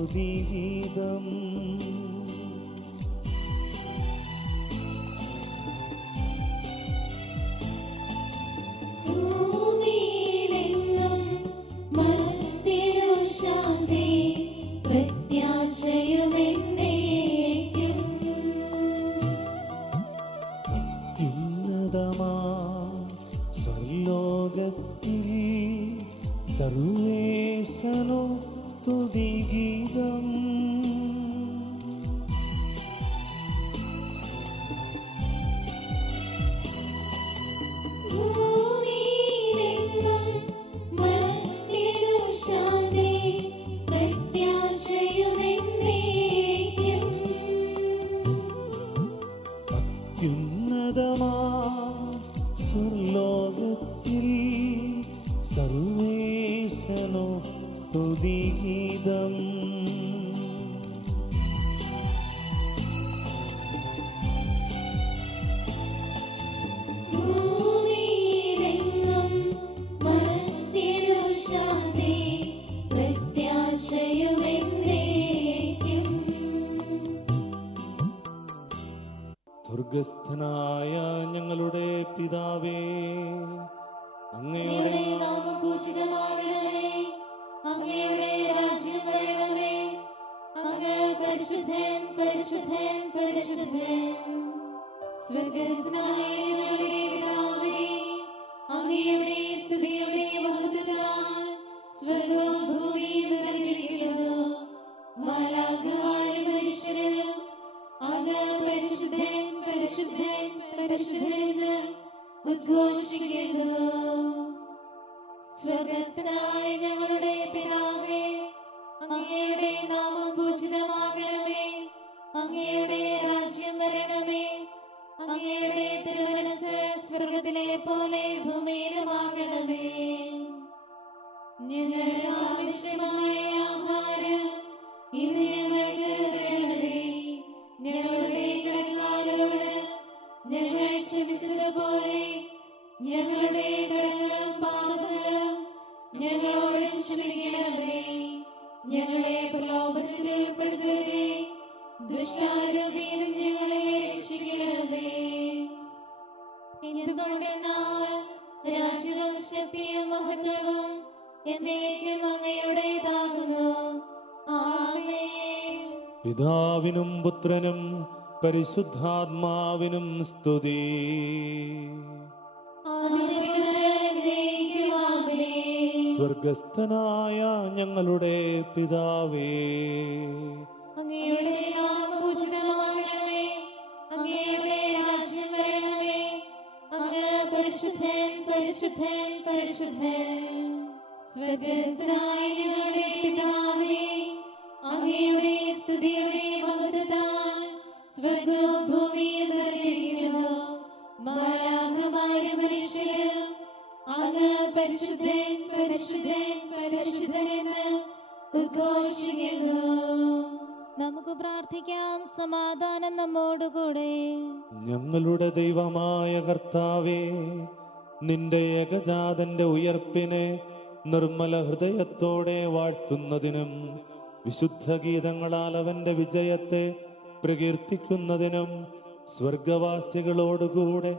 സ്തുതിഗീതം. സർലോകത്തിൽ സർവേശനോ സ്തുതിഗീതം. അത്യുന്നതമാ സ്വർലോകത്തിൽ സർവേശനോ സ്തുതിഗീതം. സ്വർഗസ്ഥനായ ഞങ്ങളുടെ പിതാവേ, അങ്ങയുടെ നാമം പൂജിതമാകണമേ. അങ്ങയുടെ രാജ്യം വരണമേ. അങ്ങ് പരിശുദ്ധൻ പരിശുദ്ധൻ പരിശുദ്ധൻ. സ്വർഗസ്ഥനായ ഞങ്ങളുടെ പിതാവേ, അങ്ങയുടെ സ്തുതിയുടെ മഹത്വത്താൽ സ്വർഗ്ഗവും ഭൂമിയും നിറഞ്ഞിരിക്കുന്നു. മാലാഖമാരും മനുഷ്യരും അങ്ങ് പരിശുദ്ധൻ പരിശുദ്ധൻ പരിശുദ്ധൻ ഉദ്ഘോഷിക്കുന്നു. സ്വർഗസ്ഥനായ ഞങ്ങളുടെ പിതാവേ, അങ്ങയുടെ നാമം പൂജിതമാകണമേ. അങ്ങയുടെ രാജ്യം വരണമേ. അങ്ങയുടെ തിരുമനസ്സ് സ്വർഗത്തിലെ പോലെ ഭൂമിയിലുമാകണമേ. ഞങ്ങൾക്ക് ആവശ്യമായ ആഹാരം ഇന്ന് ഞങ്ങൾക്ക് തരണമേ. ഞങ്ങളുടെ കടക്കാരോട് ഞങ്ങൾ ക്ഷമിച്ചതുപോലെ ഞങ്ങളുടെ കടങ്ങളും പാപങ്ങളും ഞങ്ങളോട് ക്ഷമിക്കണമേ. ഞങ്ങളെ പ്രലോഭനത്തിൽ ഉൾപ്പെടുത്തരുതേ. ദുഷ്ടാരൂപിയിൽ ഞങ്ങളെ രക്ഷിക്കണമേ. എന്തുകൊണ്ടെന്നാൽ രാജ്യവും ശക്തിയും മഹത്വവും എന്നേക്കും അങ്ങയുടേതാകുന്നു. ആമേൻ. പിതാവിനും പുത്രനും പരിശുദ്ധാത്മാവിനും സ്തുതി. സ്വർഗസ്ഥനായ ഞങ്ങളുടെ പിതാവേ, അങ്ങയുടെ നാമം പൂജിതമാകണമേ. അങ്ങയുടെ രാജ്യം വരണമേ. അങ്ങ് പരിശുദ്ധൻ പരിശുദ്ധൻ പരിശുദ്ധൻ. സ്വർഗസ്ഥനായ ഞങ്ങളുടെ പിതാവേ, അങ്ങയുടെ സ്തുതിയുടെ മഹത്വത്താൽ സ്വർഗ്ഗവും ഭൂമിയും നിറഞ്ഞിരിക്കുന്നു. മാലാഖമാരും മനുഷ്യരും അങ്ങ് പരിശുദ്ധൻ പരിശുദ്ധൻ പരിശുദ്ധൻ എന്ന് ഉദ്ഘോഷിക്കുന്നു. നമുക്ക് പ്രാർത്ഥിക്കാം. സമാധാനം നമ്മോടുകൂടെ. ഞങ്ങളുടെ ദൈവമായ കർത്താവേ, നിന്റെ ഏകജാതന്റെ ഉയർപ്പിനെ നിർമ്മല ഹൃദയത്തോടെ വാഴ്ത്തുന്നതിനും വിശുദ്ധ ഗീതങ്ങളാൽ അവന്റെ വിജയത്തെ പ്രകീർത്തിക്കുന്നതിനും സ്വർഗവാസികളോടുകൂടെ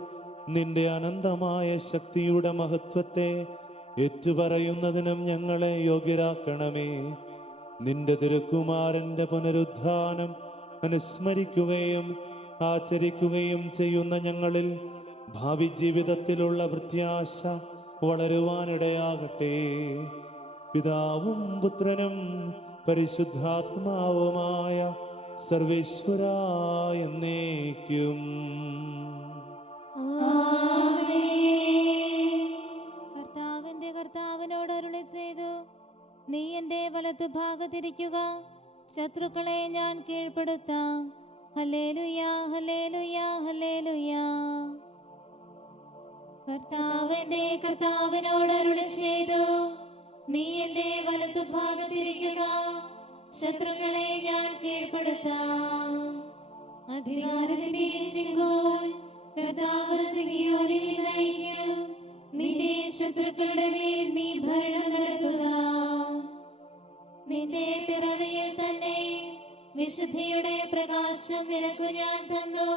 നിന്റെ അനന്തമായ ശക്തിയുടെ മഹത്വത്തെ ഏറ്റുപറയുന്നതിനും ഞങ്ങളെ യോഗ്യരാക്കണമേ. നിന്റെ തിരുക്കുമാരന്റെ പുനരുദ്ധാനം അനുസ്മരിക്കുകയും ആചരിക്കുകയും ചെയ്യുന്ന ഞങ്ങളിൽ ഭാവി ജീവിതത്തിലുള്ള പ്രത്യാശ വളരുവാനിടയാകട്ടെ. പിതാവും പുത്രനും പരിശുദ്ധാത്മാവുമായ സർവേശ്വരാ എന്നേക്കും. കർത്താവിനോട് അരുളി ചെയ്തു, നീ എന്റെ വലത്തുഭാഗത്തിരിക്കുക, ശത്രുക്കളെ ഞാൻ കീഴ്പ്പെടുത്താം. Hallelujah hallelujah hallelujah. കർത്താവിനോട് അരുളി ചെയ്തു, നീ എന്റെ വലത്തുഭാഗത്തിരിക്കുക, ശത്രുക്കളെ ഞാൻ കീഴ്പ്പെടുത്താം. അധികാരത്തിന്റെ ചെങ്കോൽ കർത്താവ് സിയോനിൽ നയിക്കും. നിന്റെ ശത്രുക്കളുടെ മേൽ നീ ഭരണം നടത്തുക. നിന്റെ പിറവിയിൽ തന്നെ വിശുദ്ധിയുടെ പ്രകാശം നിനക്കു ഞാൻ തന്നു.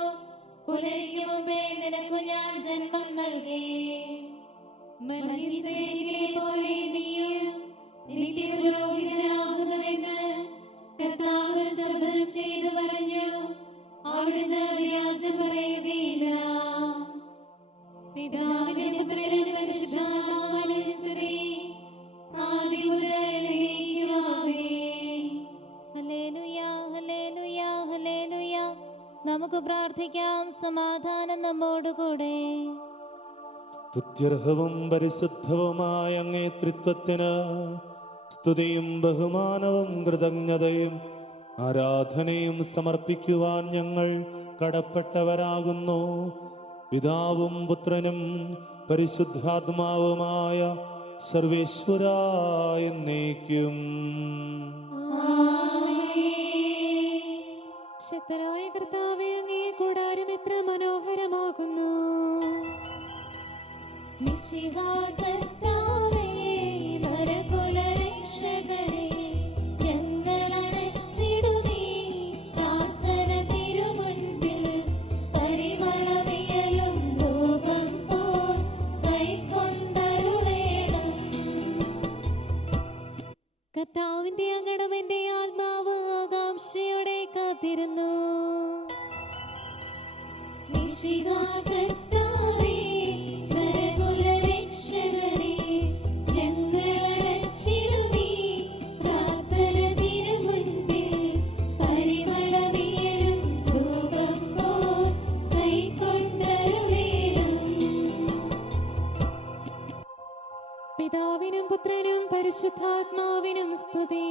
പുലരിക്ക് മുമ്പേ നിനക്കു ഞാൻ ജന്മം നൽകി. മൽക്കീസേദെക്കിനെ പോലെ നീയും നിത്യപുരോഹിതനാകുന്നുവെന്ന് കർത്താവ് ശപഥം ചെയ്തു പറഞ്ഞു. അവിടുന്ന് വ്യാജം പറയുകയില്ല. പിതാവിനും പുത്രനും പരിശുദ്ധാത്മാവിനും സ്തുതി, ആദ്യം മുതൽ എന്നേക്കും ആമേൻ. Hallelujah, hallelujah, hallelujah. നമുക്ക് പ്രാർത്ഥിക്കാം. സമാധാനം നമ്മോടുകൂടെ. സ്തുത്യർഹവും പരിശുദ്ധവുമായ അങ്ങേ തൃത്വത്തിന് സ്തുതിയും ബഹുമാനവും കൃതജ്ഞതയും ആരാധനയും സമർപ്പിക്കുവാൻ ഞങ്ങൾ കടപ്പെട്ടവരാകുന്നു. പിതാവും പുത്രനും പരിശുദ്ധാത്മാവുമായ സർവേശ്വരാ എന്നേക്കും. ശക്തനായ കർത്താവേ, അങ്ങേ കൂടാരം എത്ര മനോഹരമാകുന്നു. മിശിഹാ കർത്താവേ, നരകുലരക്ഷകനേ, ഞങ്ങളണച്ചിടുന്നീ പ്രാർത്ഥന തിരുമുൻപിൽ. പരിമളവിയലും ധൂപം പോൽ കൈക്കൊണ്ടരുളേണം. കർത്താവിന്റെ അങ്കണവന്റെ ആത്മാവ് ആകാംക്ഷയോടെ കാത്തിരുന്നു. മിശിഹാ കർത്താവേ, നരകുലരക്ഷകനേ, ഞങ്ങളണച്ചിടുന്നീ പ്രാർത്ഥന തിരുമുൻപിൽ. പരിമളവിയലും ധൂപം പോൽ കൈക്കൊണ്ടരുളേണം. പിതാവിനും പുത്രനും പരിശുദ്ധാത്മാവിനും സ്തുതി.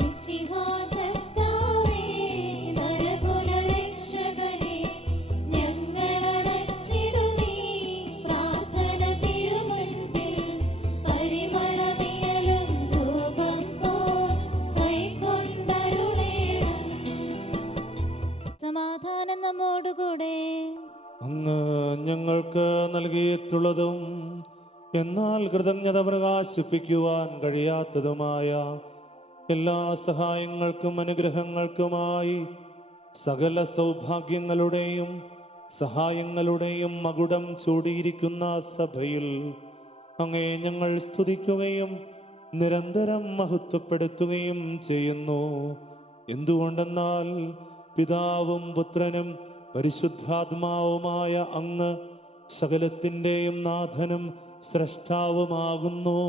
മിശിഹാ കർത്താവേ, നരകുലരക്ഷകനേ, ഞങ്ങളണച്ചിടുന്നീ പ്രാർത്ഥന തിരുമുൻപിൽ. പരിമളവിയലും ധൂപം പോൽ കൈക്കൊണ്ടരുളേണം. സമാധാനം നമ്മോടുകൂടെ. അങ്ങ് ഞങ്ങൾക്ക് നൽകിയിട്ടുള്ളതും എന്നാൽ കൃതജ്ഞത പ്രകാശിപ്പിക്കുവാൻ കഴിയാത്തതുമായ എല്ലാ സഹായങ്ങൾക്കും അനുഗ്രഹങ്ങൾക്കുമായി സകല സൗഭാഗ്യങ്ങളുടെയും സഹായങ്ങളുടെയും മകുടം ചൂടിയിരിക്കുന്ന സഭയിൽ അങ്ങേ ഞങ്ങൾ സ്തുതിക്കുകയും നിരന്തരം മഹത്വപ്പെടുത്തുകയും ചെയ്യുന്നു. എന്തുകൊണ്ടെന്നാൽ പിതാവും പുത്രനും പരിശുദ്ധാത്മാവുമായ അങ്ങ് സകലത്തിൻ്റെയും നാഥനും സ്രഷ്ടാവുമാകുന്നു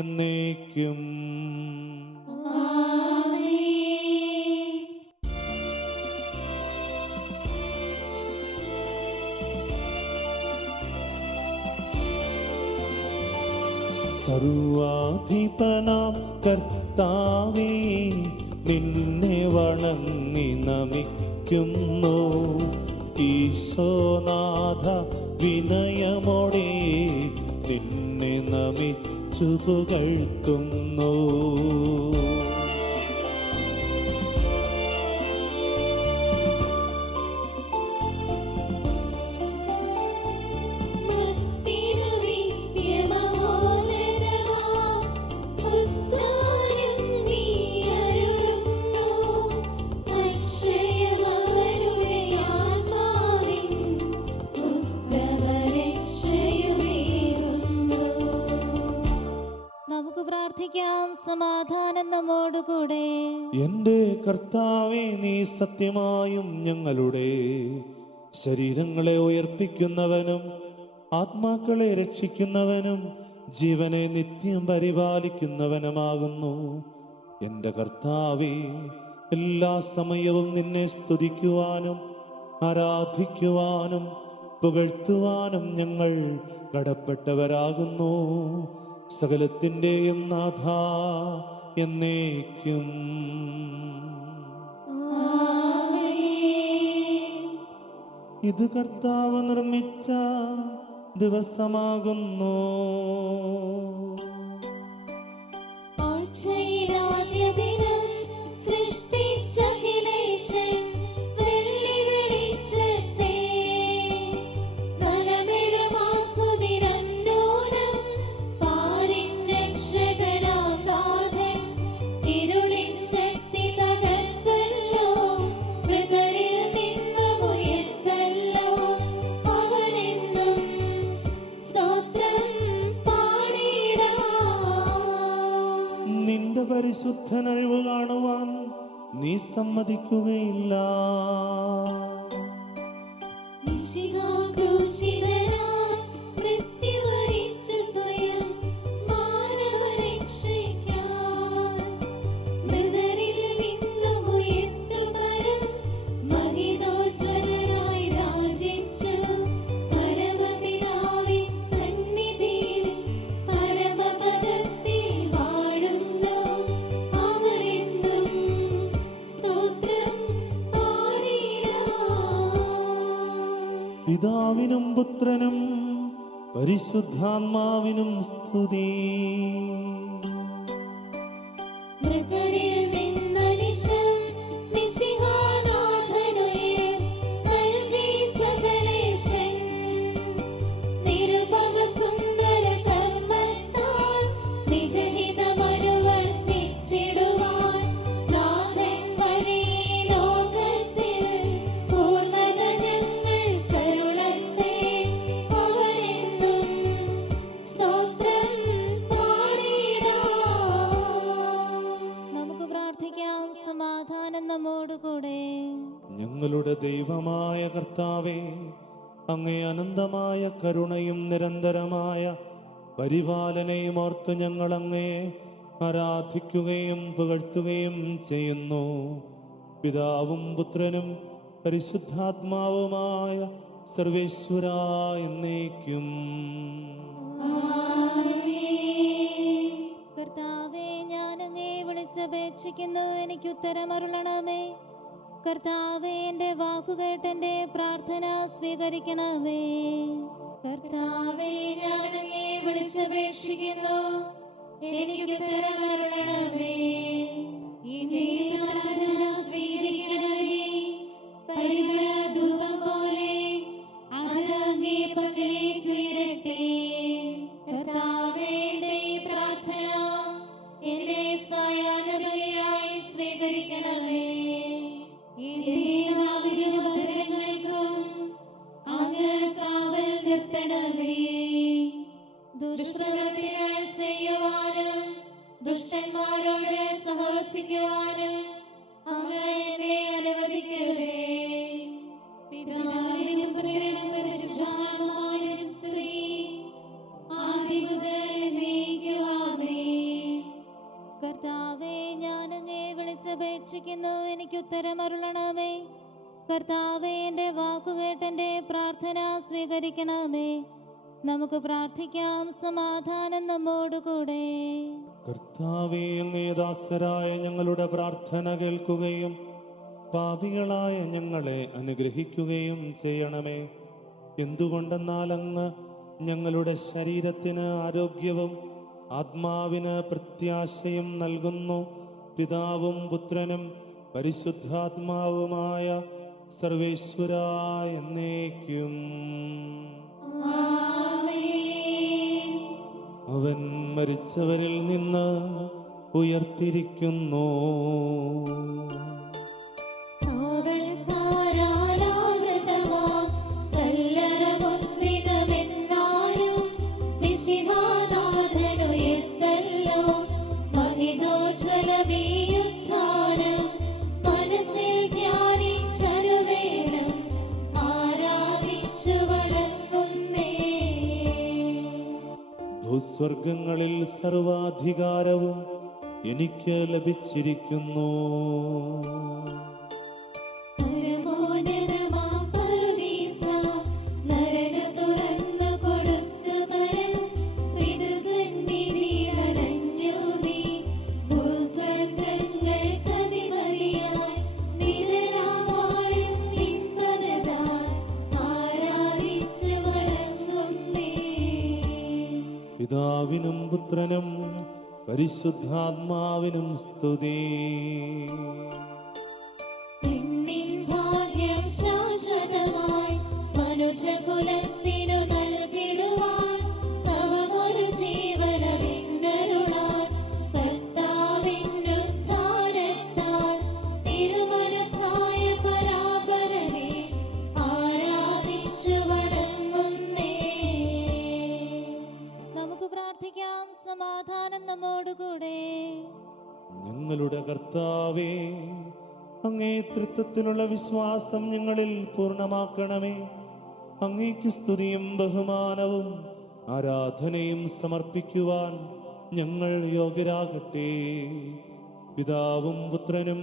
എന്നേക്കും. സർവാധിപനാം കർത്താവേ, നിന്നെ വണങ്ങി നമിക്കുന്നു. ഈശോനാഥ വിനയമോടെ നിന്നെ നമിച്ചു പുകഴ്ത്തുന്നു. നമുക്ക് പ്രാർത്ഥിക്കാം. സമാധാനം നമ്മോടുകൂടെ. എന്റെ കർത്താവേ, നീ സത്യമായും ഞങ്ങളുടെ ശരീരങ്ങളെ ഉയർപ്പിക്കുന്നവനും ആത്മാക്കളെ രക്ഷിക്കുന്നവനും ജീവനെ നിത്യം പരിപാലിക്കുന്നവനുമാകുന്നു. എന്റെ കർത്താവേ, എല്ലാ സമയവും നിന്നെ സ്തുതിക്കുവാനും ആരാധിക്കുവാനും പുകഴ്ത്തുവാനും ഞങ്ങൾ കടപ്പെട്ടവരാകുന്നു. സകലത്തിൻ്റെയും നാഥ എന്നേക്കും. ഇത് കർത്താവ് നിർമ്മിച്ച ദിവസമാകുന്നു. ഇരുളിൻ പരിശുദ്ധനഴിവ് കാണുവാൻ നീ സമ്മതിക്കുകയില്ല. പിതാവിനും പുത്രനും പരിശുദ്ധാത്മാവിനും സ്തുതി. ഞങ്ങളുടെ ദൈവമായ കർത്താവേ, അങ്ങേ അനന്തമായ കരുണയും നിരന്തരമായ പരിപാലനയും ഓർത്ത് ഞങ്ങൾ അങ്ങേ ആരാധിക്കുകയും പുകഴ്ത്തുകയും ചെയ്യുന്നു. പിതാവും പുത്രനും പരിശുദ്ധാത്മാവുമായ സർവേശ്വരാ എന്നേക്കും. കർത്താവേ, ഞാൻ അങ്ങേ വിളിച്ചപേക്ഷിക്കുന്നു, എനിക്ക് ഉത്തരമരുളണമേ. കർത്താവേ, എന്റെ വാക്കുകേട്ട് എന്റെ പ്രാർത്ഥന സ്വീകരിക്കണമേ. കർത്താവേ, ഞാൻ അങ്ങേ വിളിച്ചപേക്ഷിക്കുന്നു, എനിക്ക് ഉത്തരമരുളണമേ. എന്റെ പ്രാർത്ഥന സ്വീകരിക്കണമേ. പരിമള ധൂപം പോലെ അത് അങ്ങേ പക്കലേക്ക് ഉയരട്ടെ. കർത്താവേ, എന്റെ ഈ പ്രാർത്ഥന എന്റെ സായാഹ്നബലിയായി സ്വീകരിക്കണമേ. എന്റെ നാവിനും ഉദരങ്ങൾക്കും അങ്ങ് കാവൽ നിർത്തണമേ. ദുഷ്പ്രവൃത്തികൾ ചെയ്യുവാനും ദുഷ്ടന്മാരോട് സഹവസിക്കുവാനും അങ്ങ് എന്നെ അനുവദിക്കരുതേ. പിതാവിനും പുത്രനും പരിശുദ്ധാത്മാവിനും സ്തുതി, ആദ്യം മുതൽ എന്നേക്കും ആമേൻ. കർത്താവേ, ഞാൻ അങ്ങേ വിളിച്ചപേക്ഷിക്കുന്നു, എനിക്ക് ഉത്തരമരുളണമേ. കർത്താവേ, എന്റെ വാക്കുകേട്ട് എന്റെ പ്രാർത്ഥന സ്വീകരിക്കണമേ. നമുക്ക് പ്രാർത്ഥിക്കാം. സമാധാനം നമ്മോടുകൂടെ. കർത്താവേ, അങ്ങേ ദാസരായ ഞങ്ങളുടെ പ്രാർത്ഥന കേൾക്കുകയും പാപികളായ ഞങ്ങളെ അനുഗ്രഹിക്കുകയും ചെയ്യണമേ. എന്തുകൊണ്ടെന്നാൽ അങ്ങ് ഞങ്ങളുടെ ശരീരത്തിന് ആരോഗ്യവും ആത്മാവിന് പ്രത്യാശയും നൽകുന്നു. പിതാവും പുത്രനും പരിശുദ്ധാത്മാവുമായ സർവേശ്വരാ എന്നേക്കും. അവൻ മരിച്ചവരിൽ നിന്ന് ഉയർത്തിരിക്കുന്നു. ഭൂസ്വർഗങ്ങളിൽ സർവാധികാരവും എനിക്ക് ലഭിച്ചിരിക്കുന്നു. പിതാവിനും പുത്രനും പരിശുദ്ധാത്മാവിനും സ്തുതി. ഭാഗ്യം ശാശ്വതമായി മനുഷ്യകുലത്തിനു നൽകിടുവാൻ തവമൊരു ജീവനറിഞ്ഞരുളാൻ കർത്താവിനുദ്ധാരത്താൽ തിരുമനസായ പരാപരനെ ആരാധിച്ചു വണങ്ങുന്നേ. നമുക്ക് പ്രാർത്ഥിക്കാം. സമാധാനം നമ്മോടുകൂടെ. ഞങ്ങളുടെ കർത്താവേ, അങ്ങേ തൃത്വത്തിലുള്ള വിശ്വാസം ഞങ്ങളിൽ പൂർണ്ണമാക്കണമേ. അങ്ങേക്ക് സ്തുതിയും ബഹുമാനവും ആരാധനയും സമർപ്പിക്കുവാൻ ഞങ്ങൾ യോഗ്യരാകട്ടെ. പിതാവും പുത്രനും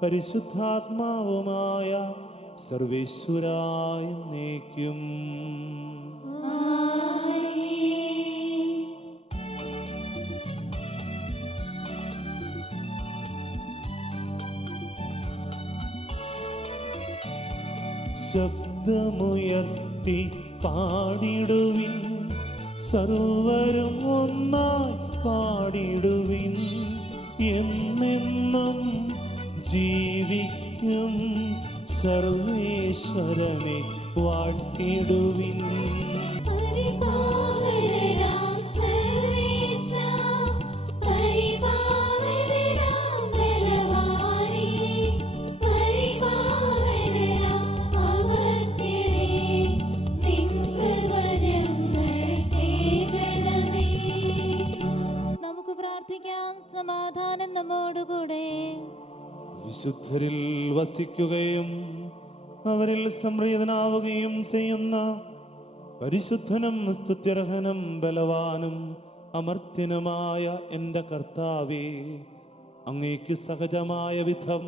പരിശുദ്ധാത്മാവുമായ സർവേശ്വരായ എന്നേക്കും. ശബ്ദമുയർത്തി പാടിടുവിൻ, സർവരും ഒന്നായി പാടിടുവിൻ. എന്നെന്നും ജീവിക്കും സർവേശ്വരനെ വാഴ്ത്തിടുവിൻ. പരിപാവനനാം സർവേശ, പരിപാവനനാം ബലവാനേ, പരിപാവനനാം അമർത്യനേ, നിൻ കൃപ ഞങ്ങൾക്കേകണമേ. നമുക്ക് പ്രാർത്ഥിക്കാം. സമാധാനം നമ്മോടുകൂടെ. വിശുദ്ധരിൽ വസിക്കുകയും അവരിൽ സംപ്രീതനാവുകയും ചെയ്യുന്ന പരിശുദ്ധനും സ്തുത്യർഹനും ബലവാനും അമർത്യനുമായ എൻ്റെ കർത്താവേ, അങ്ങേക്ക് സഹജമായ വിധം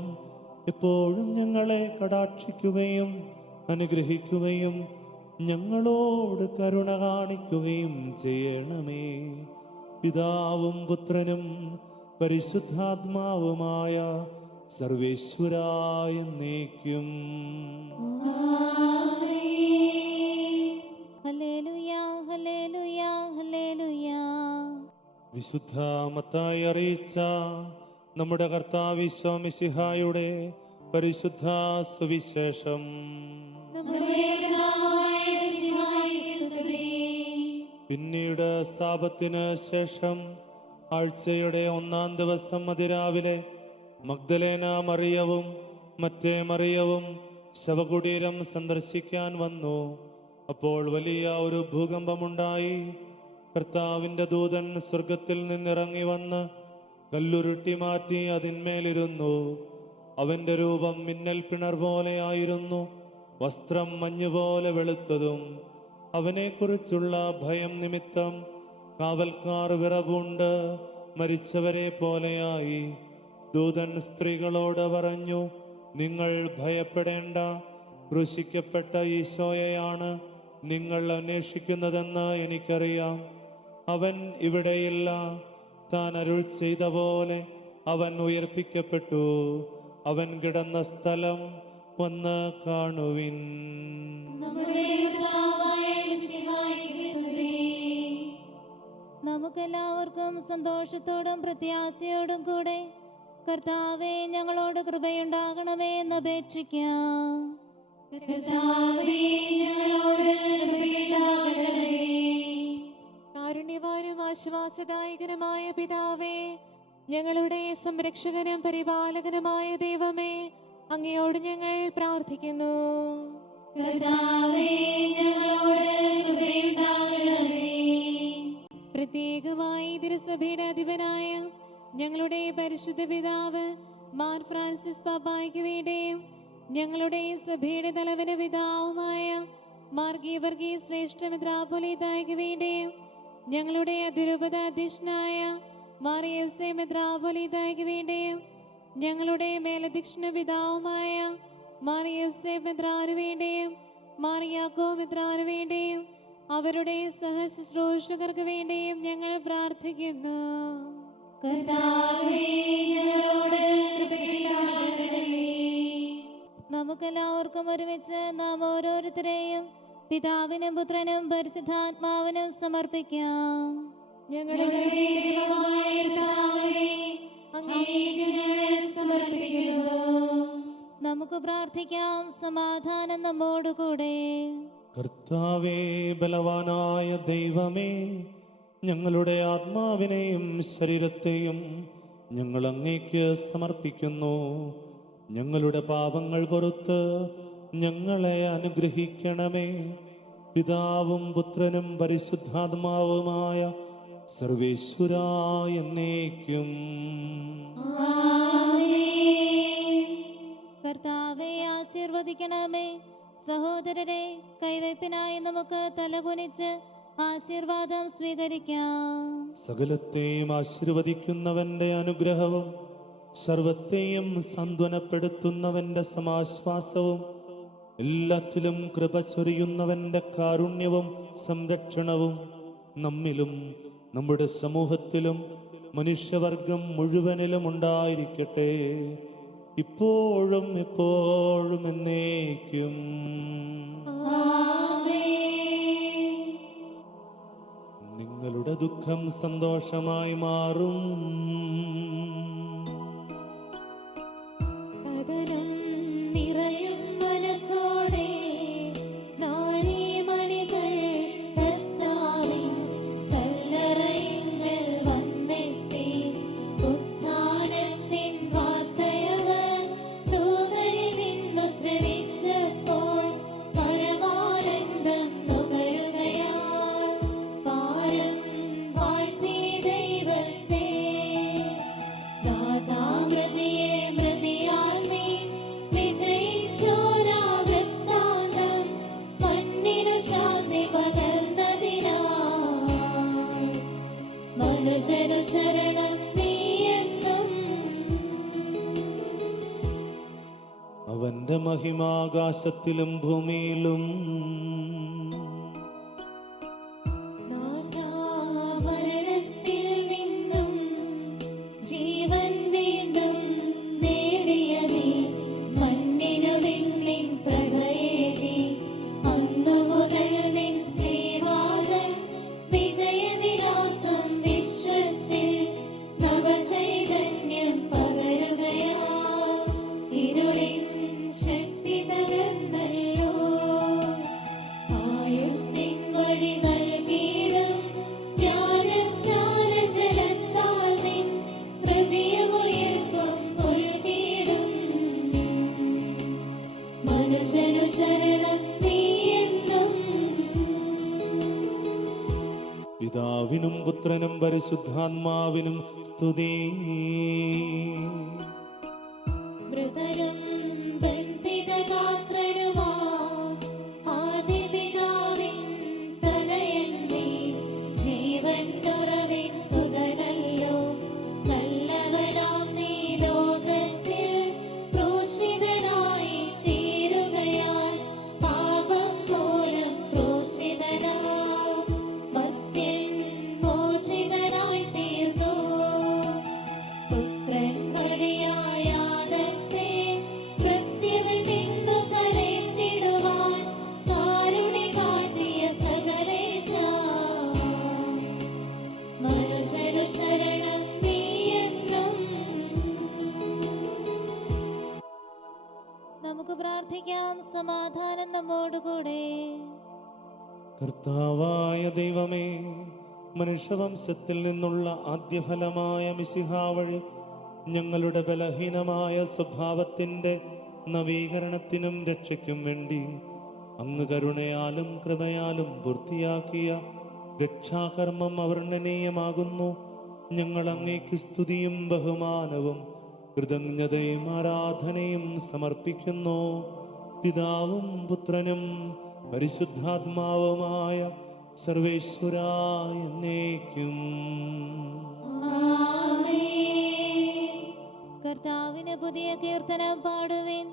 എപ്പോഴും ഞങ്ങളെ കടാക്ഷിക്കുകയും അനുഗ്രഹിക്കുകയും ഞങ്ങളോട് കരുണ കാണിക്കുകയും ചെയ്യണമേ. പിതാവും പുത്രനും പരിശുദ്ധാത്മാവുമായ സർവേശ്വരായ എന്നേക്കും. ഹല്ലേലൂയാ, ഹല്ലേലൂയാ, ഹല്ലേലൂയാ. വിശുദ്ധ മത്തായി അറിയിച്ച നമ്മുടെ കർത്താവ് ഈശോ മിശിഹായുടെ പരിശുദ്ധ സുവിശേഷം. പിന്നീട് സാബത്തിന് ശേഷം ആഴ്ചയുടെ 1-ാം ദിവസം അതിരാവിലെ മഗ്ദലേന മറിയവും മറ്റേ മറിയവും ശവകുടീരം സന്ദർശിക്കാൻ വന്നു. അപ്പോൾ വലിയ ഒരു ഭൂകമ്പമുണ്ടായി. കർത്താവിൻ്റെ ദൂതൻ സ്വർഗത്തിൽ നിന്നിറങ്ങി വന്ന് കല്ലുരുട്ടി മാറ്റി അതിന്മേലിരുന്നു. അവന്റെ രൂപം മിന്നൽ പിണർ പോലെയായിരുന്നു, വസ്ത്രം മഞ്ഞുപോലെ വെളുത്തതും. അവനെക്കുറിച്ചുള്ള ഭയം നിമിത്തം കാവൽക്കാർ വിറവുണ്ട് മരിച്ചവരെ പോലെയായി. ദൂതൻ സ്ത്രീകളോട് പറഞ്ഞു, നിങ്ങൾ ഭയപ്പെടേണ്ട. ക്രൂശിക്കപ്പെട്ട ഈശോയെയാണ് നിങ്ങൾ അന്വേഷിക്കുന്നതെന്ന് എനിക്കറിയാം. അവൻ ഇവിടെയില്ല. താൻ അരുൾ ചെയ്ത പോലെ അവൻ ഉയർപ്പിക്കപ്പെട്ടു. അവൻ കിടന്ന സ്ഥലം വന്ന് കാണുവിൻ. നമുക്കെല്ലാവർക്കും സന്തോഷത്തോടും പ്രത്യാശയോടും കൂടെ കർത്താവേ, ഞങ്ങളോട് കൃപയുണ്ടാകണമേ എന്ന് അപേക്ഷിക്കാം. കാരുണ്യവാനും ആശ്വാസദായകനുമായ പിതാവേ, ഞങ്ങളുടെ സംരക്ഷകനും പരിപാലകനുമായ ദൈവമേ, അങ്ങയോട് ഞങ്ങൾ പ്രാർത്ഥിക്കുന്നു. പ്രത്യേകമായി തിരുസഭയുടെ അധിപനായ ഞങ്ങളുടെ പരിശുദ്ധ പിതാവ് മാർ ഫ്രാൻസിസ് പാപ്പായ്ക്ക് വേണ്ടിയും ഞങ്ങളുടെ സഭയുടെ തലവന പിതാവുമായ മാർ ഗീവർഗീസ് ശ്രേഷ്ഠ മെത്രാപ്പൊലീത്തായ്ക്ക് വേണ്ടിയും ഞങ്ങളുടെ അതിരൂപത അധ്യക്ഷനായ മാർ യോസേ മെത്രാപ്പൊലീത്തായ്ക്ക് വേണ്ടിയും ഞങ്ങളുടെ മേലധ്യക്ഷന പിതാവുമായ മാർ യോസേ മെത്രാനു വേണ്ടിയും മാർ യാക്കോ മെത്രാനു വേണ്ടിയും അവരുടെ സഹശുശ്രൂഷകർക്ക് വേണ്ടിയും ഞങ്ങൾ പ്രാർത്ഥിക്കുന്നു. നമുക്കെല്ലാവർക്കും ഒരുമിച്ച് നാം ഓരോരുത്തരെയും പിതാവിനും പുത്രനും പരിശുദ്ധാത്മാവിനും സമർപ്പിക്കാം. ഞങ്ങളുടെ ദൈവമായ കർത്താവേ, അങ്ങേക്ക് ഞങ്ങൾ സമർപ്പിക്കുന്നു. നമുക്ക് പ്രാർത്ഥിക്കാം. സമാധാനം നമ്മോടുകൂടെ. കർത്താവേ, ബലവാനായ ദൈവമേ, ഞങ്ങളുടെ ആത്മാവിനെയും ശരീരത്തെയും ഞങ്ങൾ അങ്ങേക്ക് സമർപ്പിക്കുന്നു. ഞങ്ങളുടെ പാപങ്ങൾ പൊറുത്ത് ഞങ്ങളെ അനുഗ്രഹിക്കണമേ. പിതാവും പുത്രനും പരിശുദ്ധാത്മാവുമായ സർവേശ്വരാ എന്നേക്കും. കർത്താവെ ആശീർവദിക്കണമേ. സഹോദരരെ, കൈവയ്പിനായി നമുക്ക് തലകുനിച്ച് ആശീർവാദം സ്വീകരിക്കാം. സകലത്തെയും ആശീർവദിക്കുന്നവന്റെ അനുഗ്രഹവും സർവത്തെയും സാന്ത്വനപ്പെടുത്തുന്നവന്റെ സമാശ്വാസവും എല്ലാറ്റിലും കൃപ ചൊരിയുന്നവന്റെ കാരുണ്യവും സംരക്ഷണവും നമ്മിലും നമ്മുടെ സമൂഹത്തിലും മനുഷ്യവർഗം മുഴുവനിലും ഉണ്ടായിരിക്കട്ടെ, ഇപ്പോഴും എപ്പോഴും എന്നേക്കും. നിങ്ങളുടെ ദുഃഖം സന്തോഷമായി മാറും. കഥനം നിറയും മനസ്സോടെ നാരീമണികൾ കർത്താവിൻ കല്ലറയിങ്കൽ വന്നെത്തി. ഉത്ഥാനത്തിൻ വാർത്തയവർ ദൂതനിൽ നിന്നു ശ്രവിച്ചപ്പോൾ പരമാനന്ദം നുകരുകയാൽ പാരം വാഴ്ത്തി ദൈവത്തെ. ദാതാമൃതിയെ മൃതിയാൽ നീ വിജയിച്ചോരാ വൃത്താന്തം മണ്ണിനു ശാന്തി പകർന്നതിനാൽ മനുഷ്യനു ശരണം നീയെന്നും. അവന്റെ മഹിമാകാശത്തിലും ഭൂമിയിലും. നാഥാ, മരണത്തിൽ നിന്നും ജീവൻ വീണ്ടും നേടിയ നീ മണ്ണിനു വിണ്ണിൻ പ്രഭയേകി. അന്നു മുതൽ നിൻ ശ്രീവാദം വിജയവിലാസം വിശ്വത്തിൽ നവചൈതന്യം പകരുകയാ. ഇരുളിൻ ശക്തി തകർന്നല്ലോ. ആയുസ്സിൻ വഴി നൽകിയിടും ജ്ഞാനസ്നാന ജലത്താൽ നിൻ ഹൃദയമുയർപ്പം പുൽകിടും. മനുഷ്യനു ശരണം നീയെന്നും. പിതാവിനും പുത്രനും പരിശുദ്ധാത്മാവിനും സ്തുതി. മൃതരും ബന്ധിതഗാത്രരുമാ ആദിപിതാവിൻ തനയൻ നീ. ജീവനുറവിൻ സുതനല്ലോ. നല്ലവനാം നീ ലോകത്തിൽ ക്രൂശിതനായി തീരുകയാൽ പാപം മൂലം ക്രൂശിതനാം മർത്യൻ മോചിതനായി തീർന്നു. പുത്രൻ വഴിയായ ആദത്തെ മൃത്യുവിൽ നിന്നു കരയിട്ടിടുവാൻ കാരുണ്യം കാട്ടിയ സകലേശാ. മനുഷ്യനു ശരണം നീയെന്നും. നമുക്ക് പ്രാർത്ഥിക്കാം. സമാധാനം നമ്മോടുകൂടെ. കർത്താവായ ദൈവമേ, മനുഷ്യവംശത്തിൽ നിന്നുള്ള ആദ്യഫലമായ മിശിഹാ വഴി ഞങ്ങളുടെ ബലഹീനമായ സ്വഭാവത്തിൻ്റെ നവീകരണത്തിനും രക്ഷയ്ക്കും വേണ്ടി അങ്ങ് കരുണയാലും കൃപയാലും പൂർത്തിയാക്കിയ രക്ഷാകർമ്മം അവർണ്ണനീയമാകുന്നു. ഞങ്ങൾ അങ്ങേക്ക് സ്തുതിയും ബഹുമാനവും കൃതജ്ഞതയും ആരാധനയും സമർപ്പിക്കുന്നു. പിതാവും പുത്രനും പരിശുദ്ധാത്മാവുമായ സർവേശ്വരാ എന്നേക്കും. കർത്താവിന് പുതിയ കീർത്തനം പാടുവിൻ.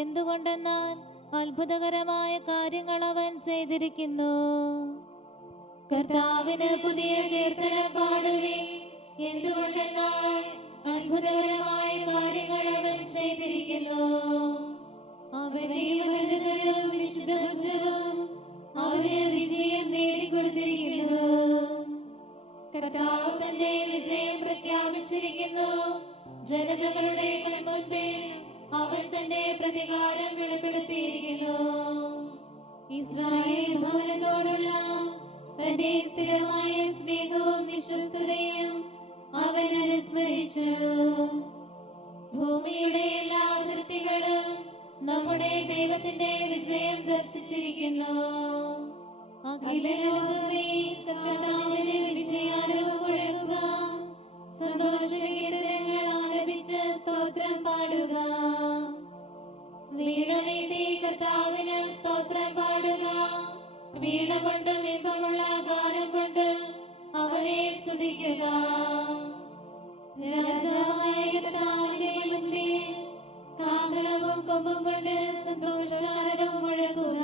എന്തുകൊണ്ടെന്നാൽ അത്ഭുതകരമായ കാര്യങ്ങൾ അവൻ ചെയ്തിരിക്കുന്നു. കർത്താവിന് പുതിയ കീർത്തനം പാടുവിൻ. എന്തുകൊണ്ടെന്നാൽ അത്ഭുതകരമായ കാര്യങ്ങൾ അവൻ ചെയ്തിരിക്കുന്നു. അവന്റെ വലുതരവും വിശുദ്ധവും അവന് വിജയം നേടിക്കൊടുത്തിരിക്കുന്നു. കർത്താവ് തന്റെ വിജയം പ്രഖ്യാപിച്ചിരിക്കുന്നു. ജനതകളുടെ കൺമുൻപിൽ അവൻ തന്റെ പ്രതികാരം വെളിപ്പെടുത്തിയിരിക്കുന്നു. ഇസ്രായേൽ ഭവനത്തോടുള്ള തന്റെ സ്ഥിരമായ സ്നേഹവും വിശ്വസ്തതയും അവൻ അനുസ്മരിച്ചു. ഭൂമിയുടെ എല്ലാ അതിർത്തികളും നമ്മുടെ ദൈവത്തിന്റെ വിജയം ദർശിച്ചിരിക്കുന്നു. അഖില ലോകമേ കർത്താവിന്റെ വിജയാനുഭവം സ്തുതിക്കുക. രാജാവായ കർത്താവിന്റെ മുൻപിൽ കാഹളവും കൊമ്പും കൊണ്ട് സന്തോഷാരവം മുഴക്കുക.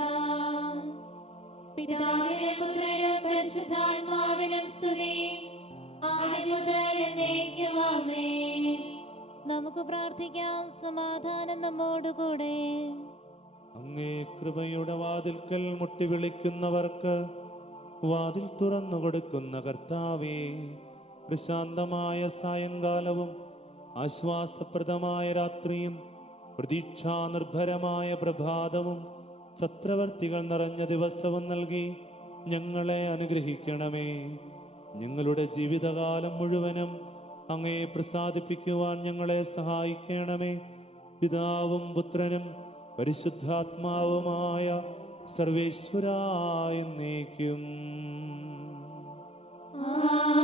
പിതാവിനും പുത്രനും പരിശുദ്ധാത്മാവിനും സ്തുതി, ആദ്യം മുതൽ എന്നേക്കും ആമേൻ. നമുക്ക് പ്രാർത്ഥിക്കാം. സമാധാനം നമ്മോടുകൂടെ. അങ്ങേ കൃപയുടെ വാതിൽക്കൽ മുട്ടി വിളിക്കുന്നവർക്ക് വാതിൽ തുറന്നു കൊടുക്കുന്ന കർത്താവേ, പ്രശാന്തമായ സായങ്കാലവും ആശ്വാസപ്രദമായ രാത്രിയും പ്രതീക്ഷാനിർഭരമായ പ്രഭാതവും സത്പ്രവർത്തികൾ നിറഞ്ഞ ദിവസവും നൽകി ഞങ്ങളെ അനുഗ്രഹിക്കണമേ. ഞങ്ങളുടെ ജീവിതകാലം മുഴുവനും അങ്ങേ പ്രസാദിപ്പിക്കുവാൻ ഞങ്ങളെ സഹായിക്കണമേ. പിതാവും പുത്രനും പരിശുദ്ധാത്മാവുമായ സർവേശ്വരായ എന്നേക്കും.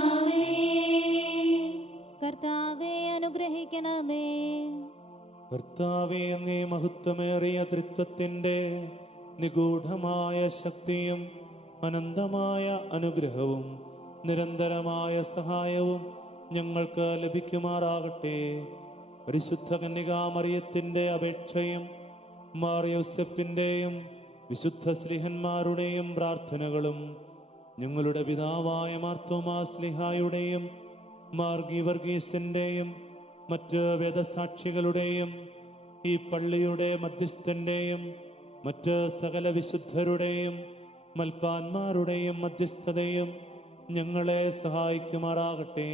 ആമേൻ. കർത്താവെ അനുഗ്രഹിക്കണമേ. കർത്താവേ, അങ്ങേ മഹത്വമേറിയ തൃത്വത്തിൻ്റെ നിഗൂഢമായ ശക്തിയും അനന്തമായ അനുഗ്രഹവും നിരന്തരമായ സഹായവും ഞങ്ങൾക്ക് ലഭിക്കുമാറാകട്ടെ. പരിശുദ്ധ കന്യകാമറിയത്തിൻ്റെ അപേക്ഷയും മാർ യോസെഫിൻ്റെയും വിശുദ്ധ സ്ലിഹന്മാരുടെയും പ്രാർത്ഥനകളും ഞങ്ങളുടെ പിതാവായ മാർത്തോമാ സ്ലിഹായുടെയും മാർ ഗീവർഗീസിൻ്റെയും മറ്റ് വേദസാക്ഷികളുടെയും ഈ പള്ളിയുടെ മധ്യസ്ഥൻ്റെയും മറ്റ് സകല വിശുദ്ധരുടെയും മൽപ്പാന്മാരുടെയും മധ്യസ്ഥതയും ഞങ്ങളെ സഹായിക്കുമാറാകട്ടെ.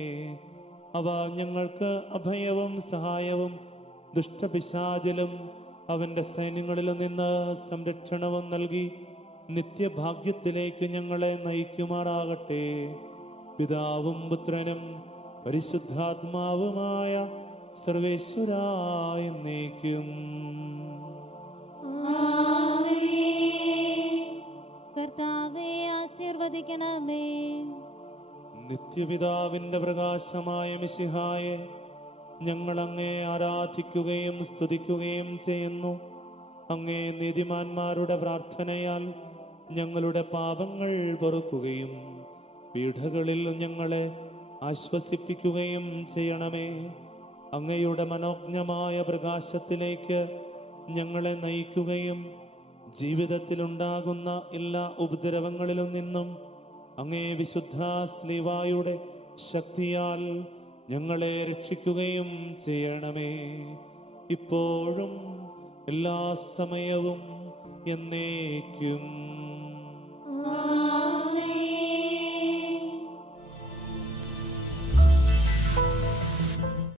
അവ ഞങ്ങൾക്ക് അഭയവും സഹായവും ദുഷ്ടപിശാചിലും അവൻ്റെ സൈന്യങ്ങളിലും നിന്ന് സംരക്ഷണവും നൽകി നിത്യഭാഗ്യത്തിലേക്ക് ഞങ്ങളെ നയിക്കുമാറാകട്ടെ. പിതാവും പുത്രനും പരിശുദ്ധാത്മാവുമായ സർവേശ്വരായ എന്നേക്കും. ആമേൻ. കർത്താവെ ആശീർവദിക്കണമേ. നിത്യപിതാവിൻ്റെ പ്രകാശമായ മിശിഹായെ, ഞങ്ങൾ അങ്ങേ ആരാധിക്കുകയും സ്തുതിക്കുകയും ചെയ്യുന്നു. അങ്ങേ നീതിമാന്മാരുടെ പ്രാർത്ഥനയാൽ ഞങ്ങളുടെ പാപങ്ങൾ പൊറുക്കുകയും പീഡകളിൽ ഞങ്ങളെ ആശ്വസിപ്പിക്കുകയും ചെയ്യണമേ. അങ്ങയുടെ മനോജ്ഞമായ പ്രകാശത്തിലേക്ക് ഞങ്ങളെ നയിക്കുകയും ജീവിതത്തിലുണ്ടാകുന്ന എല്ലാ ഉപദ്രവങ്ങളിലും നിന്നും അങ്ങേ വിശുദ്ധ സ്ലീവായുടെ ശക്തിയാൽ ഞങ്ങളെ രക്ഷിക്കുകയും ചെയ്യണമേ. ഇപ്പോഴും എല്ലാ സമയവും എന്നേക്കും. ആമേൻ.